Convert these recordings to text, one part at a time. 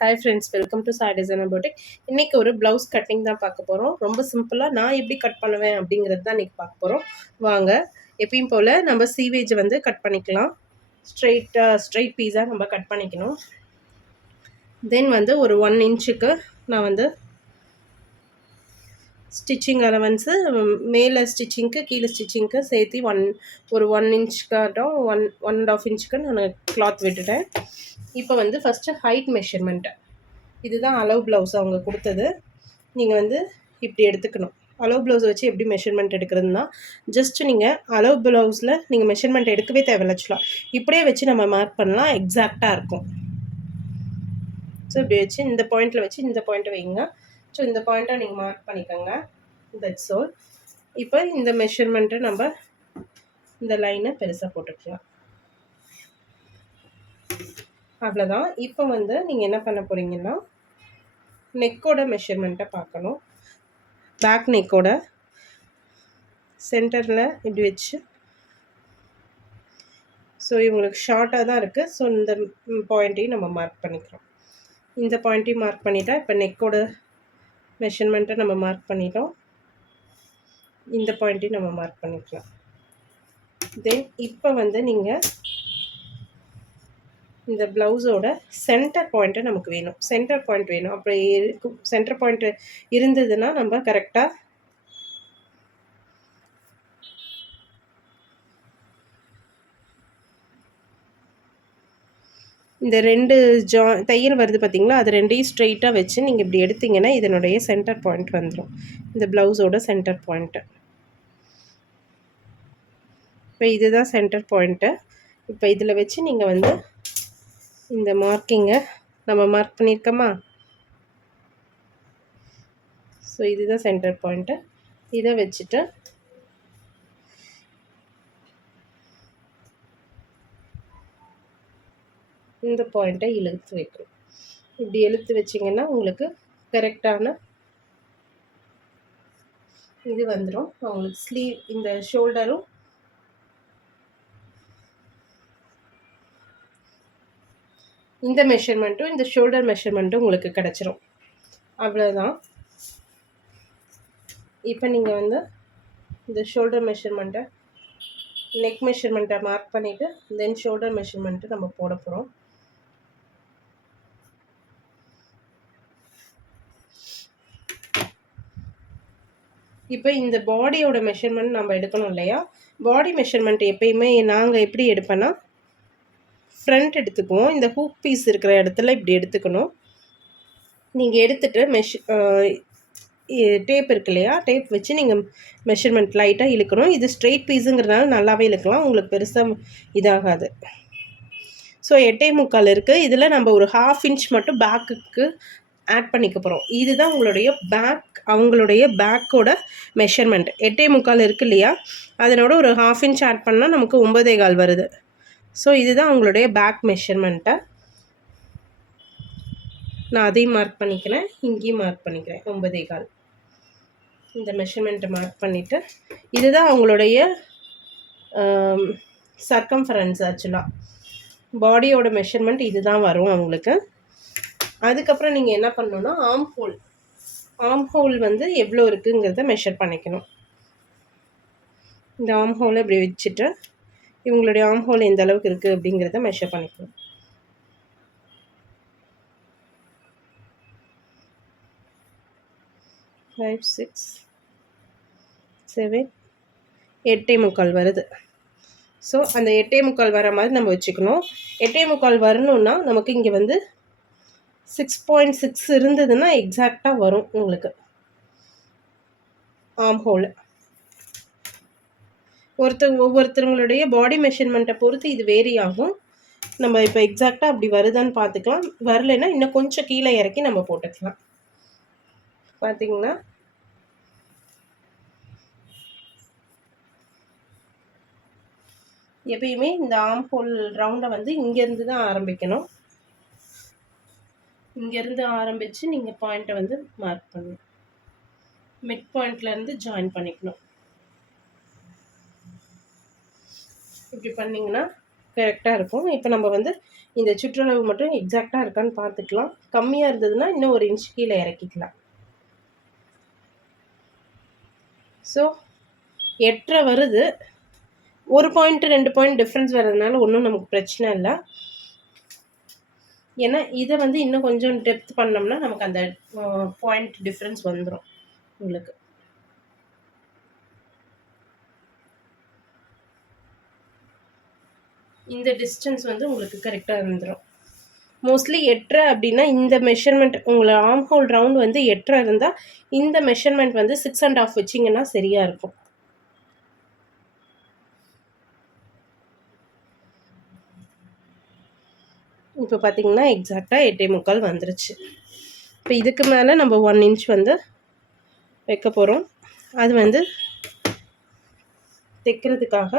Hi friends welcome to Sai designer boutique இன்றைக்கி ஒரு blouse cutting தான் பார்க்க போகிறோம் ரொம்ப சிம்பிளாக நான் எப்படி கட் பண்ணுவேன் அப்படிங்கிறது தான் இன்றைக்கி பார்க்க போகிறோம் வாங்க எப்பயும் போல் நம்ம சீவேஜ் வந்து கட் பண்ணிக்கலாம். ஸ்ட்ரெயிட்டாக ஸ்ட்ரெயிட் பீஸாக நம்ம கட் பண்ணிக்கணும். தென் வந்து ஒரு ஒன் இன்ச்சுக்கு நான் வந்து ஸ்டிச்சிங் அலவன்ஸு மேலே ஸ்டிச்சிங்க்கு கீழே ஸ்டிச்சிங்க்கு சேர்த்து ஒன் ஒரு ஒன் இன்ச்சுக்காட்டும் ஒன் ஒன் அண்ட் ஆஃப் இன்ச்சுக்கு நான் கிளாத் விட்டுட்டேன். இப்போ வந்து ஃபஸ்ட்டு ஹைட் மெஷர்மெண்ட்டு இதுதான் அளவு ப்ளவுஸ் அவங்க கொடுத்தது. நீங்கள் வந்து இப்படி எடுத்துக்கணும். அளவு ப்ளவுஸ் வச்சு எப்படி மெஷர்மெண்ட் எடுக்கிறதுனா ஜஸ்ட்டு நீங்கள் அளவு ப்ளவுஸில் நீங்கள் மெஷர்மெண்ட் எடுக்கவே தேவையில்ல ஆக்சுவலாக இப்படியே வச்சு நம்ம மார்க் பண்ணலாம் எக்ஸாக்டாக இருக்கும். ஸோ இப்படி வச்சு இந்த பாயிண்ட்டில் வச்சு இந்த பாயிண்ட்டை வைங்க. ஸோ இந்த பாயிண்ட்டை நீங்கள் மார்க் பண்ணிக்கோங்க. தட்ஸ் ஆல் இப்போ இந்த மெஷர்மெண்ட்டை நம்ம இந்த லைனை பெருசாக போட்டுக்கலாம். அவ்வளோதான் இப்போ வந்து நீங்கள் என்ன பண்ண போகிறீங்கன்னா நெக்கோட மெஷர்மெண்ட்டை பார்க்கணும். பேக் நெக்கோட சென்டரில் இப்படி வச்சு. ஸோ இவங்களுக்கு ஷார்ட்டாக தான் இருக்குது ஸோ இந்த பாயிண்ட்டையும் நம்ம மார்க் பண்ணிக்கிறோம். இந்த பாயிண்ட்டையும் மார்க் பண்ணிட்டா இப்போ நெக்கோட மெஷர்மெண்ட்டை நம்ம மார்க் பண்ணிட்டோம். இந்த பாயிண்ட்டையும் நம்ம மார்க் பண்ணிக்கலாம். தென் இப்போ வந்து நீங்கள் இந்த ப்ளவுஸோட சென்டர் பாயிண்ட்டு நமக்கு வேணும். சென்டர் பாயிண்ட் வேணும். அப்படி இருக்கும். சென்டர் பாயிண்ட் இருந்ததுன்னா நம்ம கரெக்டாக இந்த ரெண்டு ஜா தையல் வருது பார்த்தீங்களா அது ரெண்டையும் ஸ்ட்ரெயிட்டாக வச்சு நீங்கள் இப்படி எடுத்திங்கன்னா இதனுடைய சென்டர் பாயிண்ட் வந்துடும் இந்த ப்ளவுஸோட சென்டர் பாயிண்ட்டு இப்போ இதுதான் சென்டர் பாயிண்ட்டு இப்போ இதில் வச்சு நீங்கள் வந்து இந்த மார்க்கிங்கை நம்ம மார்க் பண்ணியிருக்கோமா ஸோ இதுதான் சென்டர் பாயிண்ட்டு இதை வச்சுட்டு இந்த பாயிண்ட்டை இழுத்து வைக்கணும் இப்படி இழுத்து வச்சிங்கன்னா உங்களுக்கு கரெக்டான இது வந்துடும் அவங்களுக்கு ஸ்லீவ் இந்த ஷோல்டரும் இந்த மெஷர்மெண்ட்டும் இந்த ஷோல்டர் மெஷர்மெண்ட்டும் உங்களுக்கு கிடச்சிரும். அவ்வளோதான் இப்போ நீங்கள் வந்து இந்த ஷோல்டர் மெஷர்மெண்ட்டை நெக் மெஷர்மெண்ட்டை மார்க் பண்ணிவிட்டு தென் ஷோல்டர் மெஷர்மெண்ட்டு நம்ம போட போகிறோம் இப்போ இந்த பாடியோட மெஷர்மெண்ட் நம்ம எடுக்கணும் இல்லையா? பாடி மெஷர்மெண்ட் எப்பயுமே நாங்கள் எப்படி எடுப்பேன்னா ஃப்ரண்ட் எடுத்துக்குவோம். இந்த ஹூக் பீஸ் இருக்கிற இடத்துல இப்படி எடுத்துக்கணும். நீங்கள் எடுத்துகிட்டு மெஷ் டேப் இருக்கு இல்லையா? டேப் வச்சு நீங்கள் மெஷர்மெண்ட் லைட்டாக இழுக்கணும். இது ஸ்ட்ரெயிட் பீஸுங்கிறதுனால நல்லாவே இழுக்கலாம். உங்களுக்கு பெருசாக இதாகாது. ஸோ எட்டே முக்கால் இருக்குது இதில் நம்ம ஒரு ஹாஃப் இன்ச் மட்டும் பேக்குக்கு ஆட் பண்ணிக்க போகிறோம் இதுதான் உங்களுடைய பேக் அவங்களுடைய பேக்கோட மெஷர்மெண்ட் எட்டே முக்கால் இருக்கு இல்லையா? அதனோட ஒரு ஹாஃப் இன்ச் ஆட் பண்ணால் நமக்கு ஒம்பதே கால் வருது. ஸோ இதுதான் அவங்களுடைய பேக் மெஷர்மெண்ட்டை நான் அதையும் மார்க் பண்ணிக்கிறேன். இங்கேயும் மார்க் பண்ணிக்கிறேன். ஒன்பதே கால். இந்த மெஷர்மெண்ட்டை மார்க் பண்ணிவிட்டு இதுதான் அவங்களுடைய சர்க்கம்ஃபரன்ஸ் ஆக்சுவலாக பாடியோட மெஷர்மெண்ட் இது தான் வரும் அவங்களுக்கு. அதுக்கப்புறம் நீங்கள் என்ன பண்ணணுன்னா ஆம் ஹோல் ஆம் ஹோல் வந்து எவ்வளோ இருக்குங்கிறத மெஷர் பண்ணிக்கணும். இந்த ஆம் ஹோலை இப்படி வச்சுட்டு இவங்களுடைய ஆம் ஹோல் எந்த அளவுக்கு இருக்குது அப்படிங்கிறத மெஷர் பண்ணிக்கணும். ஃபைவ் சிக்ஸ் செவன் எட்டே முக்கால் வருது. ஸோ அந்த எட்டே முக்கால் வர மாதிரி நம்ம வச்சுக்கணும். எட்டே முக்கால் வரணுன்னா நமக்கு இங்கே வந்து சிக்ஸ் பாயிண்ட் சிக்ஸ் இருந்ததுன்னா எக்ஸாக்டாக வரும் உங்களுக்கு. ஆம் ஹோல் ஒருத்தவங்க ஒவ்வொருத்தவங்களுடைய பாடி மெஷர்மெண்ட்டை பொறுத்து இது வேரி ஆகும். நம்ம இப்போ எக்ஸாக்டாக அப்படி வருதான்னு பார்த்துக்கலாம். வரலைன்னா இன்னும் கொஞ்சம் கீழே இறக்கி நம்ம போட்டுக்கலாம். பார்த்தீங்கன்னா எப்பயுமே இந்த ஆம் ஹோல் ரவுண்டை வந்து இங்கேருந்து தான் ஆரம்பிக்கணும். இங்கேருந்து ஆரம்பித்து நீங்கள் பாயிண்ட்டை வந்து மார்க் பண்ணணும். மிட் பாயிண்ட்லேருந்து ஜாயின் பண்ணிக்கணும். இப்படி பண்ணிங்கன்னா கரெக்டாக இருக்கும். இப்போ நம்ம வந்து இந்த சுற்றளவு மட்டும் எக்ஸாக்டாக இருக்கான்னு பார்த்துக்கலாம். கம்மியாக இருந்ததுன்னா இன்னும் ஒரு இன்ச் கீழே இறக்கிக்கலாம். ஸோ எட்டரை வருது. ஒரு பாயிண்ட்டு ரெண்டு பாயிண்ட் டிஃப்ரென்ஸ் வர்றதுனால ஒன்றும் நமக்கு பிரச்சனை இல்லை. ஏன்னா இதை வந்து இன்னும் கொஞ்சம் டெப்த் பண்ணோம்னா நமக்கு அந்த பாயிண்ட் டிஃப்ரென்ஸ் வந்துடும் உங்களுக்கு. இந்த டிஸ்டன்ஸ் வந்து உங்களுக்கு கரெக்டாக இருந்துடும் மோஸ்ட்லி எட்டரை அப்படின்னா இந்த மெஷர்மெண்ட் உங்களை ஆம் ஹோல் ரவுண்ட் வந்து எட்டரை இருந்தால் இந்த மெஷர்மெண்ட் வந்து சிக்ஸ் அண்ட் ஆஃப் வச்சிங்கன்னா சரியாக இருக்கும். இப்போ பார்த்திங்கன்னா எக்ஸாக்டாக எட்டே முக்கால் வந்துருச்சு. இப்போ இதுக்கு மேலே நம்ம ஒன் இன்ச் வந்து வைக்க போகிறோம் அது வந்து தைக்கிறதுக்காக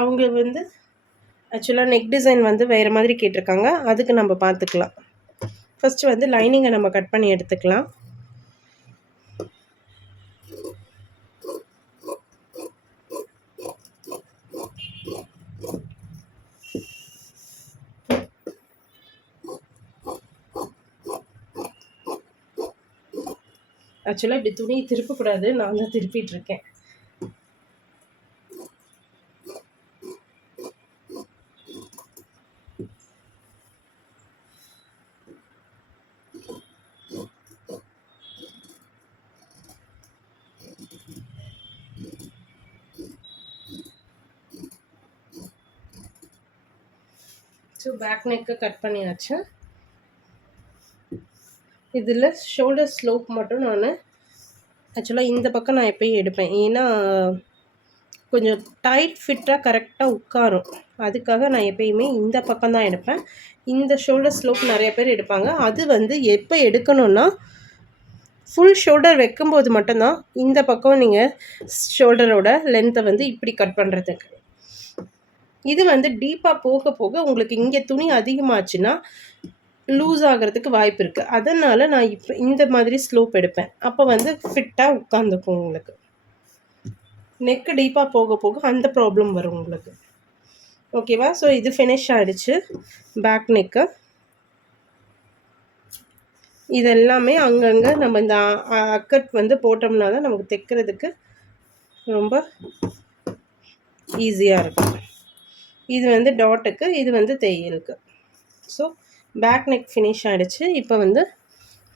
அவங்க வந்து ஆக்சுவலாக நெக் டிசைன் வந்து வேறு மாதிரி கேட்டிருக்காங்க. அதுக்கு நம்ம பார்த்துக்கலாம். ஃபஸ்ட்டு வந்து லைனிங்கை நம்ம கட் பண்ணி எடுத்துக்கலாம். ஆக்சுவலாக இப்படி துணியை திருப்பக்கூடாது. நான் தான் திருப்பிட்டு இருக்கேன் ஸோ பேக் நெக்கு கட் பண்ணியாச்சு. இதில் ஷோல்டர் ஸ்லோப் மட்டும் நான் ஆக்சுவலாக இந்த பக்கம் நான் எப்பயும் எடுப்பேன். ஏன்னா கொஞ்சம் டைட் ஃபிட்டாக கரெக்டாக உட்காரும். அதுக்காக நான் எப்பயுமே இந்த பக்கம் தான் எடுப்பேன். இந்த ஷோல்டர் ஸ்லோப் நிறைய பேர் எடுப்பாங்க. அது வந்து எப்போ எடுக்கணும்னா ஃபுல் ஷோல்டர் வைக்கும்போது மட்டும்தான் இந்த பக்கம் நீங்கள் ஷோல்டரோட லென்த்தை வந்து இப்படி கட் பண்ணுறதுக்கு இது வந்து டீப்பாக போக போக உங்களுக்கு இங்கே துணி அதிகமாச்சுன்னா லூஸ் ஆகிறதுக்கு வாய்ப்பு இருக்குது அதனால் நான் இப்போ இந்த மாதிரி ஸ்லோப் எடுப்பேன். அப்போ வந்து ஃபிட்டாக உட்காந்துக்கும் உங்களுக்கு. நெக்கு டீப்பாக போக போக அந்த ப்ராப்ளம் வரும் உங்களுக்கு. ஓகேவா ஸோ இது ஃபினிஷ் ஆகிடுச்சு பேக் நெக்கு இதெல்லாமே அங்கங்கே நம்ம இந்த அக்கட் வந்து போட்டோம்னா தான் நமக்கு தைக்கிறதுக்கு ரொம்ப ஈஸியாக இருக்கும். இது வந்து டாட்டுக்கு இது வந்து தையலுக்கு. ஸோ பேக் நெக் ஃபினிஷ் ஆகிடுச்சு இப்போ வந்து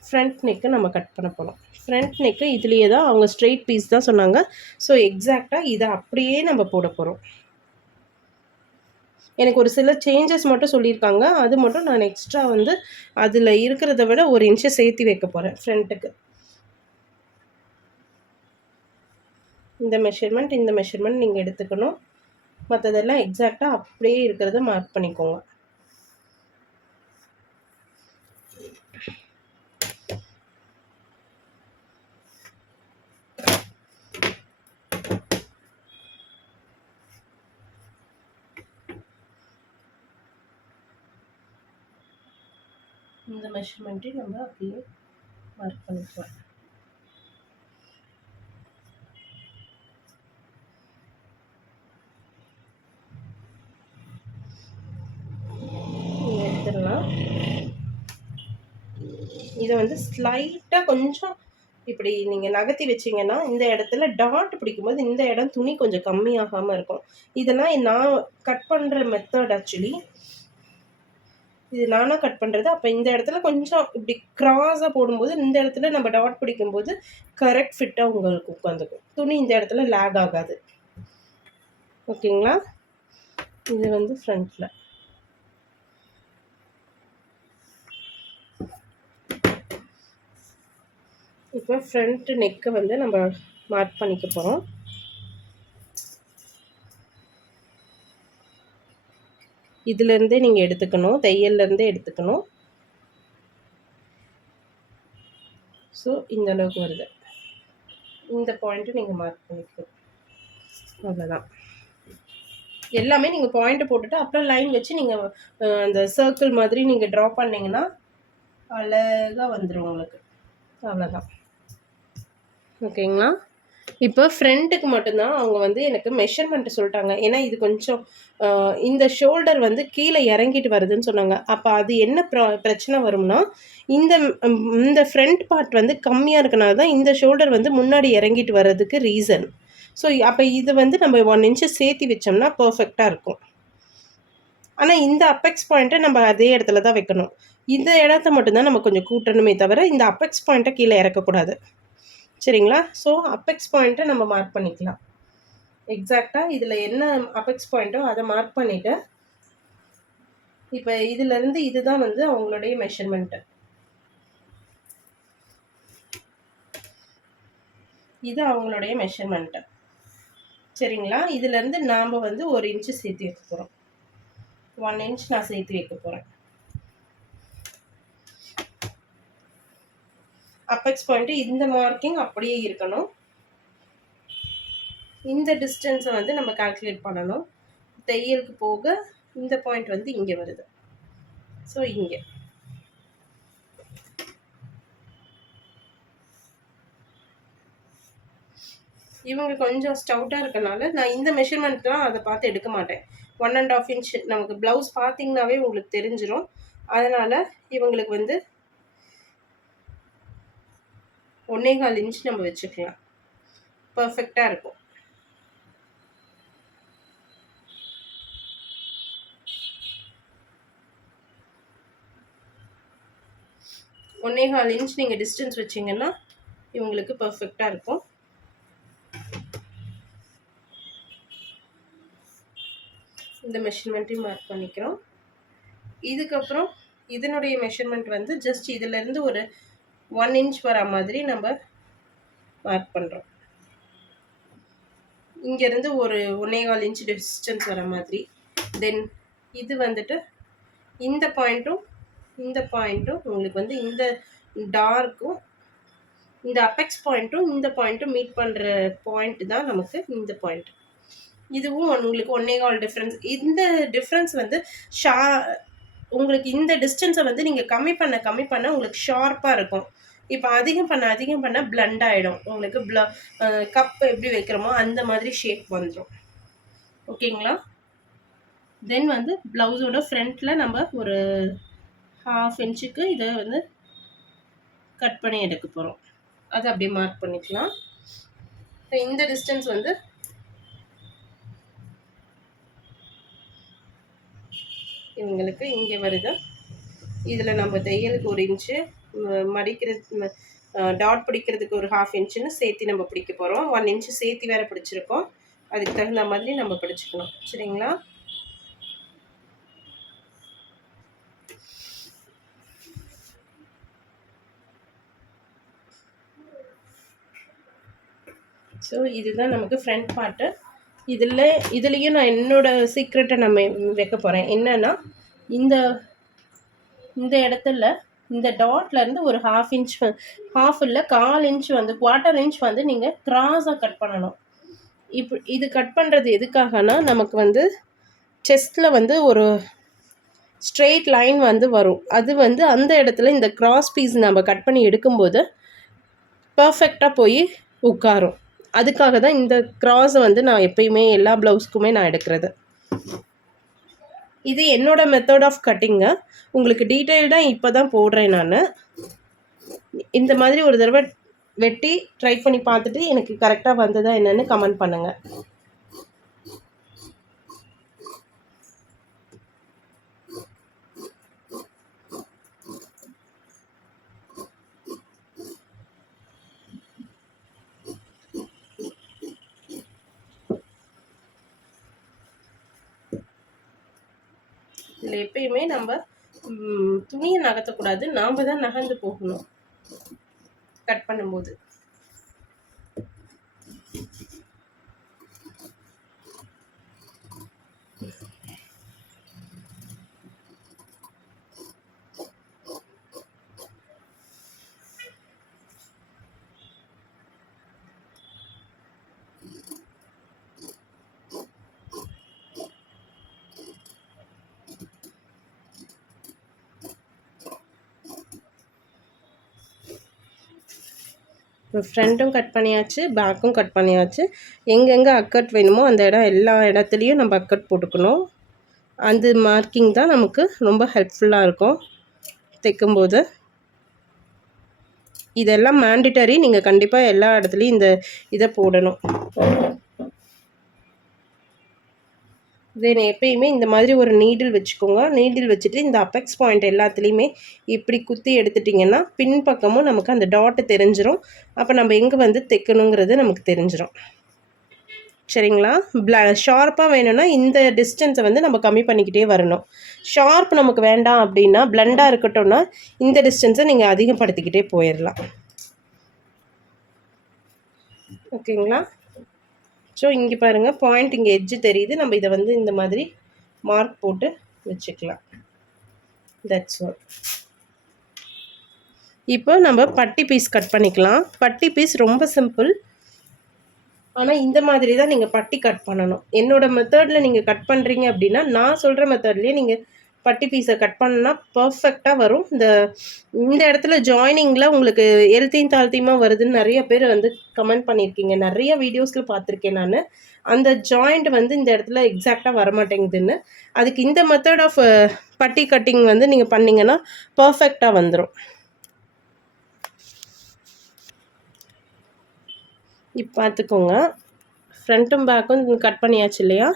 ஃப்ரண்ட் நெக்கு நம்ம கட் பண்ண போகிறோம் ஃப்ரண்ட் நெக்கு இதுலேயே தான் அவங்க ஸ்ட்ரெயிட் பீஸ் தான் சொன்னாங்க. ஸோ எக்ஸாக்டாக இதை அப்படியே நம்ம போட போகிறோம் எனக்கு ஒரு சில சேஞ்சஸ் மட்டும் சொல்லியிருக்காங்க. அது மட்டும் நான் எக்ஸ்ட்ரா வந்து அதில் இருக்கிறத விட ஒரு இன்ச்சை சேர்த்து வைக்க போகிறேன் ஃப்ரண்ட்டுக்கு இந்த மெஷர்மெண்ட் இந்த மெஷர்மெண்ட் நீங்கள் எடுத்துக்கணும். மற்றதெல்லாம் எக்ஸாக்டாக அப்படியே இருக்கிறத மார்க் பண்ணிக்கோங்க. இந்த மெஷர்மெண்ட்டையும் நம்ம அப்படியே மார்க் பண்ணிக்கலாம். எடுத்துடலாம். இதை வந்து ஸ்லைட்டாக கொஞ்சம் இப்படி நீங்கள் நகர்த்தி வச்சிங்கன்னா இந்த இடத்துல டாட் பிடிக்கும்போது இந்த இடம் துணி கொஞ்சம் கம்மியாகாமல் இருக்கும். இதெல்லாம் நான் கட் பண்ணுற மெத்தட் ஆக்சுவலி இது நானாக கட் பண்ணுறது அப்போ இந்த இடத்துல கொஞ்சம் இப்படி க்ராஸாக போடும்போது இந்த இடத்துல நம்ம டாட் பிடிக்கும்போது கரெக்ட் ஃபிட்டாக உங்களுக்கு உட்காந்துக்கும். துணி இந்த இடத்துல லேக் ஆகாது. ஓகேங்களா? இது வந்து ஃப்ரண்ட்டில் இப்போ ஃப்ரண்ட் நெக்கை வந்து நம்ம மார்க் பண்ணிக்க போகிறோம் இதுலேருந்தே நீங்கள் எடுத்துக்கணும் தையல்லேருந்தே எடுத்துக்கணும். ஸோ இந்த அளவுக்கு வருது. இந்த பாயிண்ட்டு நீங்கள் மார்க் பண்ணிக்கணும் அவ்வளோதான் எல்லாமே நீங்கள் பாயிண்ட்டு போட்டுட்டு அப்புறம் லைன் வச்சு நீங்கள் அந்த சர்க்கிள் மாதிரி நீங்கள் ட்ரா பண்ணிங்கன்னா அழகாக வந்துடும் உங்களுக்கு. அவ்வளோதான் ஓகேங்களா இப்போ ஃப்ரண்ட்டுக்கு மட்டும்தான் அவங்க வந்து எனக்கு மெஷர்மெண்ட் சொல்லிட்டாங்க. ஏன்னா இது கொஞ்சம் இந்த ஷோல்டர் வந்து கீழே இறங்கிட்டு வருதுன்னு சொன்னாங்க. அப்போ அது என்ன ப்ர- பிரச்சனை வரும்னா இந்த இந்த ஃப்ரண்ட் பார்ட் வந்து கம்மியாக இருக்கனால தான் இந்த ஷோல்டர் வந்து முன்னாடி இறங்கிட்டு வர்றதுக்கு ரீசன் ஸோ அப்போ இது வந்து நம்ம ஒன் இன்ச்சு சேர்த்தி வச்சோம்னா பர்ஃபெக்டாக இருக்கும். ஆனால் இந்த அப்பெக்ஸ் பாயிண்ட்டை நம்ம அதே இடத்துல தான் வைக்கணும். இந்த இடத்த மட்டும்தான் நம்ம கொஞ்சம் கூட்டணுமே தவிர இந்த அப்பெக்ஸ் பாயிண்ட்டை கீழே இறக்கக்கூடாது. சரிங்களா? ஸோ அப்பெக்ஸ் பாயிண்ட்டை நம்ம மார்க் பண்ணிக்கலாம். எக்ஸாக்டாக இதில் என்ன அப்பெக்ஸ் பாயிண்ட்டோ அதை மார்க் பண்ணிவிட்டு இப்போ இதுலேருந்து இதுதான் வந்து அவங்களுடைய மெஷர்மெண்ட்டு இது அவங்களுடைய மெஷர்மெண்ட்டு சரிங்களா? இதுலேருந்து நாம் வந்து ஒரு இன்ச்சு சேர்த்து வைக்க போகிறோம் ஒன் இன்ச் நான் சேர்த்து வைக்க போகிறேன் அப்பெக்ஸ் பாயிண்ட்டு இந்த மார்க்கிங் அப்படியே இருக்கணும். இந்த டிஸ்டன்ஸை வந்து நம்ம கால்குலேட் பண்ணணும். தையலுக்கு போக இந்த பாயிண்ட் வந்து இங்கே வருது. ஸோ இங்கே. இவங்க கொஞ்சம் ஸ்டவுட்டாக இருக்கனால நான் இந்த மெஷர்மெண்ட்லாம் அதை பார்த்து எடுக்க மாட்டேன். ஒன் அண்ட் ஆஃப் இன்ச் நமக்கு ப்ளவுஸ் பார்த்தீங்கன்னாவே உங்களுக்கு தெரிஞ்சிடும் அதனால் இவங்களுக்கு வந்து ஒன்னே கால் இன்ச் நம்ம வச்சுக்கலாம். பர்ஃபெக்டாக இருக்கும். ஒன்னே கால் இன்ச் நீங்கள் டிஸ்டன்ஸ் வச்சிங்கன்னா இவங்களுக்கு பர்ஃபெக்டாக இருக்கும். இந்த மெஷர்மெண்ட்டையும் மார்க் பண்ணிக்கிறோம். இதுக்கப்புறம் இதனுடைய மெஷர்மெண்ட் வந்து ஜஸ்ட் இதிலேருந்து ஒரு ஒன் இன்ச் வர மாதிரி நம்ம மார்க் பண்ணுறோம் இங்கேருந்து ஒரு ஒன்னே கால் இன்ச் டிஸ்டன்ஸ் வர மாதிரி. தென் இது வந்துட்டு இந்த பாயிண்ட்டும் இந்த பாயிண்ட்டும் உங்களுக்கு வந்து இந்த டார்க்கும் இந்த அப்பெக்ஸ் பாயிண்ட்டும் இந்த பாயிண்ட்டும் மீட் பண்ணுற பாயிண்ட் தான் நமக்கு இந்த பாயிண்ட் இதுவும் உங்களுக்கு ஒன்னே கால் டிஃப்ரென்ஸ் இந்த டிஃப்ரென்ஸ் வந்து ஷா உங்களுக்கு இந்த டிஸ்டன்ஸை வந்து நீங்கள் கம்மி பண்ண கம்மி பண்ண உங்களுக்கு ஷார்ப்பாக இருக்கும். இப்போ அதிகம் பண்ண அதிகம் பண்ண பிளண்ட் ஆகிடும் உங்களுக்கு ப்ள கப் எப்படி வைக்கிறோமோ அந்த மாதிரி ஷேப் வந்துடும் ஓகேங்களா? தென் வந்து ப்ளவுஸோட ஃப்ரண்ட்டில் நம்ம ஒரு ஹாஃப் இன்ச்சுக்கு இதை வந்து கட் பண்ணி எடுக்க போகிறோம் அதை அப்படியே மார்க் பண்ணிக்கலாம். இப்போ இந்த டிஸ்டன்ஸ் வந்து இவங்களுக்கு இங்கே வருது. இதில் நம்ம தையலுக்கு ஒரு இன்ச்சு மடிக்கிறது டாட் பிடிக்கிறதுக்கு ஒரு ஹாஃப் இன்ச்சுன்னு சேர்த்து நம்ம பிடிக்க போகிறோம் ஒன் இன்ச்சு சேர்த்து வேறு பிடிச்சிருக்கோம். அதுக்கு தகுந்த மாதிரி நம்ம பிடிச்சிக்கணும். சரிங்களா? ஸோ இதுதான் நமக்கு ஃப்ரண்ட் பார்ட்டு இதில் இதுலேயும் நான் என்னோடய சீக்ரெட்டை நம்ம வைக்க போகிறேன் என்னென்னா இந்த இந்த இடத்துல இந்த டாட்லேருந்து ஒரு ஹாஃப் இன்ச் ஹாஃப் இல்லை கால் இன்ச் வந்து குவார்ட்டர் இன்ச் வந்து நீங்கள் கிராஸாக கட் பண்ணணும். இப்போ இது கட் பண்ணுறது எதுக்காகனா நமக்கு வந்து செஸ்ட்டில் வந்து ஒரு ஸ்ட்ரெயிட் லைன் வந்து வரும். அது வந்து அந்த இடத்துல இந்த கிராஸ் பீஸ் நம்ம கட் பண்ணி எடுக்கும்போது பர்ஃபெக்டாக போய் உட்காரும். அதுக்காக தான் இந்த க்ராஸை வந்து நான் எப்பயுமே எல்லா ப்ளவுஸ்க்குமே நான் எடுக்கிறது. இது என்னோட மெத்தட் ஆஃப் கட்டிங்க உங்களுக்கு டீட்டெயில்டாக இப்போ தான் போடுறேன் நான். இந்த மாதிரி ஒரு தடவை வெட்டி ட்ரை பண்ணி பார்த்துட்டு எனக்கு கரெக்டாக வந்ததா என்னென்னு கமெண்ட் பண்ணுங்கள் இதில் எப்பயுமே நம்ம துணியை நகர்த்தக்கூடாது. நாம் தான் நகர்ந்து போகணும். கட் பண்ணும்போது. ஃப்ரண்ட்டும் கட் பண்ணியாச்சு பேக்கும் கட் பண்ணியாச்சு. எங்கெங்கே அக்கட் வேணுமோ அந்த இடம் எல்லா இடத்துலையும் நம்ம அக்கட் போட்டுக்கணும். அந்த மார்க்கிங் தான் நமக்கு ரொம்ப ஹெல்ப்ஃபுல்லாக இருக்கும். தைக்கும்போது. இதெல்லாம் மேண்டிட்டரி நீங்கள் கண்டிப்பாக எல்லா இடத்துலையும் இந்த இதை போடணும். தென் எப்பயுமே இந்த மாதிரி ஒரு நீடில் வச்சுக்கோங்க. நீடில் வச்சுட்டு இந்த அப்பெக்ஸ் பாயிண்ட் எல்லாத்துலேயுமே இப்படி குத்தி எடுத்துட்டிங்கன்னா பின்பக்கமும் நமக்கு அந்த டாட்டு தெரிஞ்சிடும் அப்போ நம்ம எங்கே வந்து தைக்கணுங்கிறது நமக்கு தெரிஞ்சிடும் சரிங்களா? ப்ள ஷார்ப்பாக வேணும்னா இந்த டிஸ்டன்ஸை வந்து நம்ம கம்மி பண்ணிக்கிட்டே வரணும். ஷார்ப் நமக்கு வேண்டாம் அப்படின்னா பிளண்டாக இருக்கட்டும்னா இந்த டிஸ்டன்ஸை நீங்கள் அதிகப்படுத்திக்கிட்டே போயிடலாம் ஓகேங்களா? ஸோ இங்கே பாருங்கள் பாயிண்ட் இங்கே எட்ஜு தெரியுது. நம்ம இதை வந்து இந்த மாதிரி மார்க் போட்டு வச்சுக்கலாம். தட்ஸ் ஆல் இப்போ நம்ம பட்டி பீஸ் கட் பண்ணிக்கலாம். பட்டி பீஸ் ரொம்ப சிம்பிள் ஆனால் இந்த மாதிரி தான் நீங்கள் பட்டி கட் பண்ணணும். என்னோடய மெத்தடில் நீங்கள் கட் பண்ணுறீங்க அப்படின்னா நான் சொல்கிற மெத்தட்லேயே நீங்கள் பட்டி பீஸை கட் பண்ணால் பர்ஃபெக்டாக வரும். இந்த இந்த இடத்துல ஜாயினிங்கில் உங்களுக்கு எழுத்தையும் தாழ்த்தியுமாக வருதுன்னு நிறைய பேர் வந்து கமெண்ட் பண்ணியிருக்கீங்க. நிறைய வீடியோஸில் பார்த்துருக்கேன் நான். அந்த ஜாயிண்ட் வந்து இந்த இடத்துல எக்ஸாக்டாக வரமாட்டேங்குதுன்னு. அதுக்கு இந்த மெத்தட் ஆஃப் பட்டி கட்டிங் வந்து நீங்கள் பண்ணிங்கன்னா பர்ஃபெக்டாக வந்துடும் இப்போ பார்த்துக்கோங்க. ஃப்ரண்ட்டும் பேக்கும் கட் பண்ணியாச்சு இல்லையா?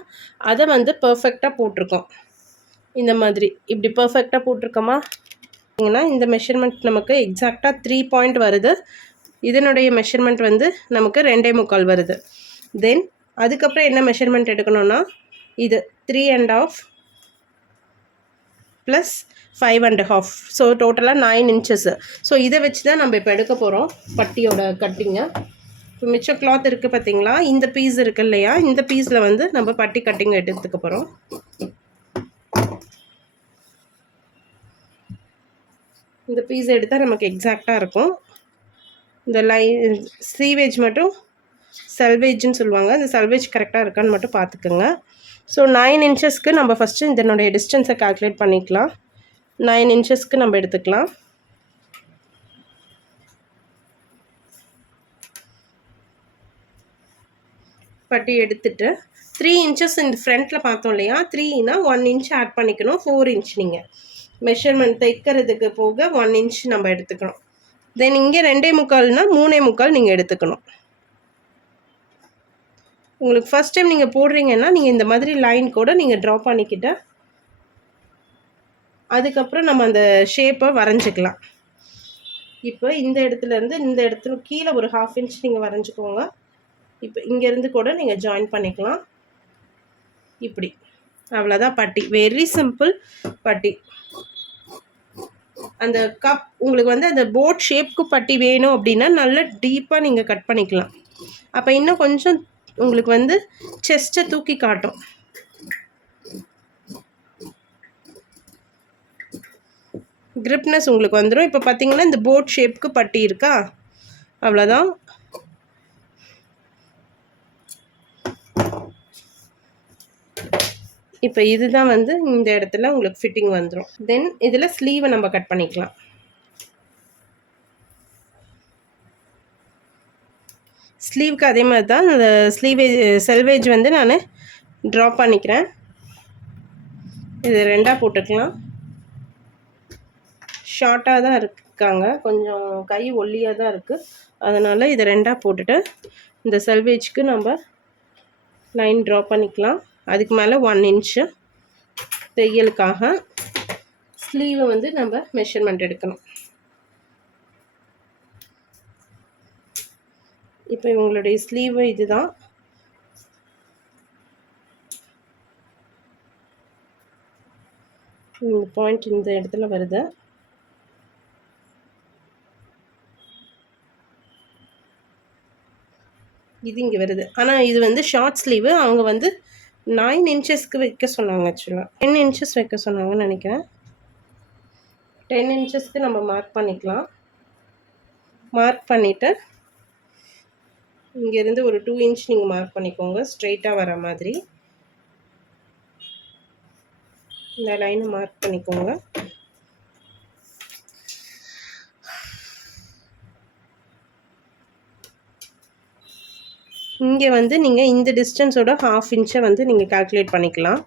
அதை வந்து பர்ஃபெக்டாக போட்டிருக்கோம். இந்த மாதிரி. இப்படி பர்ஃபெக்டாக போட்டிருக்கோமா? பார்த்தீங்கன்னா இந்த மெஷர்மெண்ட் நமக்கு எக்ஸாக்டாக த்ரீ பாயிண்ட் வருது. இதனுடைய மெஷர்மெண்ட் வந்து நமக்கு ரெண்டே முக்கால் வருது. தென் அதுக்கப்புறம் என்ன மெஷர்மெண்ட் எடுக்கணும்னா இது three and half plus five and half so டோட்டலாக நைன் இன்ச்சஸ்ஸு ஸோ இதை வச்சு தான் நம்ம இப்போ எடுக்க போகிறோம் பட்டியோட கட்டிங்கை இப்போ மிச்சம் கிளாத் இருக்குது பார்த்தீங்களா இந்த பீஸ் இருக்குது இல்லையா? இந்த பீஸில் வந்து நம்ம பட்டி கட்டிங் எடுத்துக்க போகிறோம் இந்த பீஸ் எடுத்தால் நமக்கு எக்ஸாக்டாக இருக்கும். இந்த லை சீவேஜ் மட்டும் செல்வேஜ்னு சொல்லுவாங்க. இந்த செல்வேஜ் கரெக்டாக இருக்கான்னு மட்டும் பார்த்துக்குங்க. ஸோ நைன் இன்ச்சஸ்க்கு நம்ம ஃபஸ்ட்டு இதனுடைய டிஸ்டன்ஸை கால்குலேட் பண்ணிக்கலாம். நைன் இன்ச்சஸ்க்கு நம்ம எடுத்துக்கலாம். பட்டி எடுத்துட்டு த்ரீ இன்ச்சஸ் இந்த ஃப்ரண்ட்டில் பார்த்தோம் இல்லையா? த்ரீனா ஒன் இன்ச் ஆட் பண்ணிக்கணும். ஃபோர் இன்ச் நீங்கள் மெஷர்மெண்ட் தைக்கிறதுக்கு போக ஒன் இன்ச் நம்ம எடுத்துக்கணும். தென் இங்கே ரெண்டே முக்கால்னால் மூணே முக்கால் நீங்கள் எடுத்துக்கணும். உங்களுக்கு ஃபஸ்ட் டைம் நீங்கள் போடுறீங்கன்னா நீங்கள் இந்த மாதிரி லைன் கூட நீங்கள் ட்ரா பண்ணிக்கிட்ட அதுக்கப்புறம் நம்ம அந்த ஷேப்பை வரைஞ்சிக்கலாம். இப்போ இந்த இடத்துலேருந்து இந்த இடத்துல கீழே ஒரு ஹாஃப் இன்ச் நீங்கள் வரைஞ்சிக்கோங்க. இப்போ இங்கேருந்து கூட நீங்கள் ஜாயின் பண்ணிக்கலாம். இப்படி. அவ்வளோதான் பட்டி. வெரி சிம்பிள் பட்டி. அந்த கப் உங்களுக்கு வந்து அந்த போட் ஷேப்க்கு பட்டி வேணும் அப்படின்னா நல்லா டீப்பாக நீங்கள் கட் பண்ணிக்கலாம். அப்போ இன்னும் கொஞ்சம் உங்களுக்கு வந்து செஸ்ட்டை தூக்கி காட்டும். கிரிப்னஸ் உங்களுக்கு வந்துடும் இப்போ பார்த்தீங்கன்னா இந்த போட் ஷேப்புக்கு பட்டி இருக்கா? அவ்வளோதான் இப்போ இதுதான் வந்து இந்த இடத்துல உங்களுக்கு ஃபிட்டிங் வந்துடும் தென் இதில் ஸ்லீவை நம்ம கட் பண்ணிக்கலாம். ஸ்லீவ்க்கு அதே மாதிரி தான் அந்த ஸ்லீவேஜ் செல்வேஜ் வந்து நான் ட்ரா பண்ணிக்கிறேன். இது ரெண்டாக போட்டுக்கலாம். ஷார்ட்டாக தான் இருக்காங்க. கொஞ்சம் கை ஒல்லியாக தான் இருக்குது அதனால் இதை ரெண்டாக போட்டுட்டு இந்த செல்வேஜ்க்கு நம்ம லைன் ட்ரா பண்ணிக்கலாம். அதுக்கு மேலே ஒன் இன்ச்சு தையலுக்காக ஸ்லீவை வந்து நம்ம மெஷர்மெண்ட் எடுக்கணும். இப்போ இவங்களுடைய ஸ்லீவு இதுதான். இந்த பாயிண்ட் இந்த இடத்துல வருது. இது இங்கே வருது. ஆனால் இது வந்து ஷார்ட் ஸ்லீவு அவங்க வந்து நைன் இன்ச்சஸ்க்கு வைக்க சொன்னாங்க ஆக்சுவலாக டென் இன்ச்சஸ் வைக்க சொன்னாங்கன்னு நினைக்கிறேன். டென் இன்ச்சஸ்க்கு நம்ம மார்க் பண்ணிக்கலாம். மார்க் பண்ணிவிட்டு இங்கேருந்து ஒரு டூ இன்ச் நீங்கள் மார்க் பண்ணிக்கோங்க ஸ்ட்ரெயிட்டாக வர மாதிரி. இந்த லைனை மார்க் பண்ணிக்கோங்க. இங்கே வந்து நீங்கள் இந்த டிஸ்டன்ஸோட ஹாஃப் இன்ச்சை வந்து நீங்கள் கால்குலேட் பண்ணிக்கலாம்.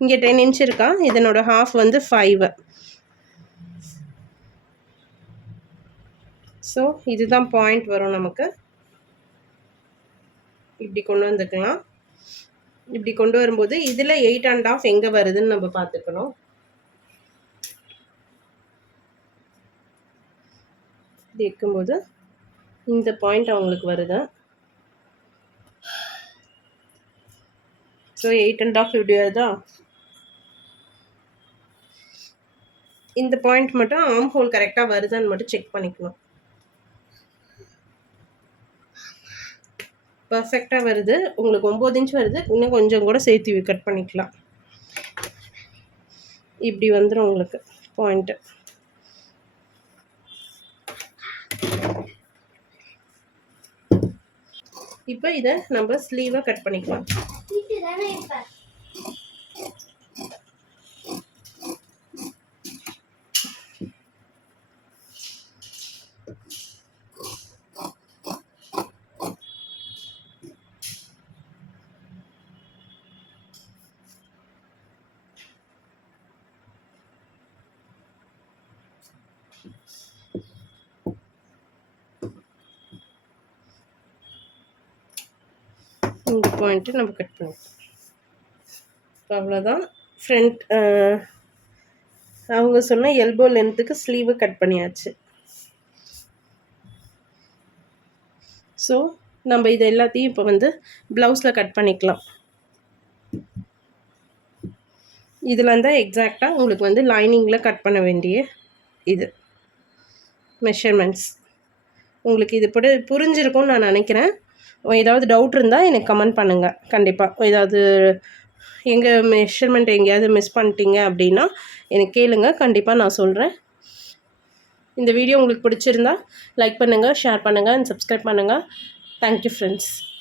இங்கே டென் இன்ச் இருக்கா? இதனோட ஹாஃப் வந்து ஃபைவ் ஸோ இதுதான் பாயிண்ட் வரும் நமக்கு. இப்படி கொண்டு வந்துக்கலாம். இப்படி கொண்டு வரும்போது இதில் எயிட் அண்ட் ஆஃப் எங்கே வருதுன்னு நம்ம பார்த்துக்கணும். இப்படி இருக்கும்போது இந்த பாயிண்ட் அவங்களுக்கு வருது. ஸோ எயிட் அண்ட் ஆஃப் இப்படி வருதா இந்த பாயிண்ட் மட்டும் ஆம் ஹோல் கரெக்டாக வருதான்னு மட்டும் செக் பண்ணிக்கணும். பர்ஃபெக்டாக வருது. உங்களுக்கு ஒம்பது இன்ச் வருது. இன்னும் கொஞ்சம் கூட சேர்த்து கட் பண்ணிக்கலாம். இப்படி வந்துடும் உங்களுக்கு பாயிண்ட்டு இப்போ இதை நம்ம ஸ்லீவாக கட் பண்ணிக்கலாம். இந்த பாயிண்ட்டு நம்ம கட் பண்ணிக்கலாம் இப்போ அவ்வளோதான் ஃப்ரண்ட் அவங்க சொன்ன எல்போ லென்த்துக்கு ஸ்லீவு கட் பண்ணியாச்சு. ஸோ நம்ம இது எல்லாத்தையும் இப்போ வந்து ப்ளவுஸில் கட் பண்ணிக்கலாம். இதில் இருந்தால் எக்ஸாக்டாக உங்களுக்கு வந்து லைனிங்கில் கட் பண்ண வேண்டிய இது. மெஷர்மெண்ட்ஸ் உங்களுக்கு இது புரி புரிஞ்சிருக்கும்னு நான் நினைக்கிறேன். ஏதாவது டவுட் இருந்தால் எனக்கு கமெண்ட் பண்ணுங்கள் கண்டிப்பாக ஏதாவது எங்கள் மெஷர்மெண்ட் எங்கேயாவது மிஸ் பண்ணிட்டீங்க அப்படின்னா எனக்கு கேளுங்க. கண்டிப்பாக நான் சொல்கிறேன் இந்த வீடியோ உங்களுக்கு பிடிச்சிருந்தா லைக் பண்ணுங்கள் ஷேர் பண்ணுங்கள் அண்ட் சப்ஸ்கிரைப் பண்ணுங்கள் தேங்க்யூ ஃப்ரெண்ட்ஸ்